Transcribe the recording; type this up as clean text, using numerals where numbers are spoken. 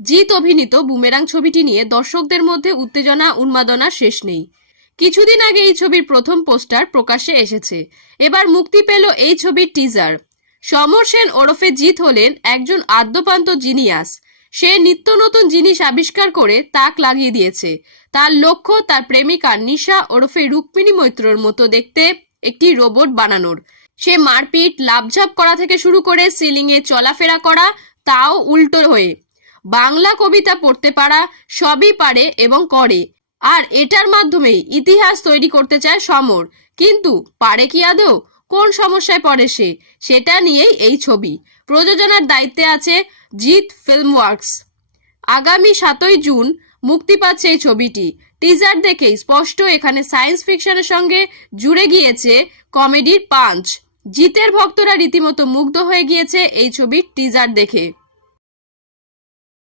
জিৎ অভিনীত বুমেরাং ছবিটি নিয়ে দর্শকদের মধ্যে উত্তেজনা উন্মাদনা শেষ নেই। কিছুদিন আগে এই ছবির প্রথম পোস্টার প্রকাশ্যে এসেছে। এবার মুক্তি পেল এই ছবির টিজার। সমর সেন ওরফে জিৎ হলেন একজন আদ্যপান্ত জিনিয়াস। সে নিত্য নতুন জিনিস আবিষ্কার করে তাক লাগিয়ে দিয়েছে। তার লক্ষ্য তার প্রেমিকা নিশা ওরফে রুক্মিণী মৈত্রর মতো দেখতে একটি রোবট বানানোর। সে মারপিট লাফঝাপ করা থেকে শুরু করে সিলিংয়ে চলাফেরা করা, তাও উল্টো হয়ে। বাংলা কবিতা পড়তে পারা, সবই পারে এবং করে। আর এটার মাধ্যমেই ইতিহাস তৈরি করতে চায় সমর। কিন্তু পারে কি আদৌ? কোন সমস্যায় পড়ে সে? সেটা নিয়েই এই ছবি। প্রযোজনার দায়িত্বে আছে জিৎ ফিল্ম ওয়ার্কস। আগামী 7ই জুন মুক্তি পাচ্ছে এই ছবিটি। টিজার দেখেই স্পষ্ট এখানে সায়েন্স ফিকশনের সঙ্গে জুড়ে গিয়েছে কমেডির পাঞ্চ। জিতের ভক্তরা রীতিমতো মুগ্ধ হয়ে গিয়েছে এই ছবির টিজার দেখে।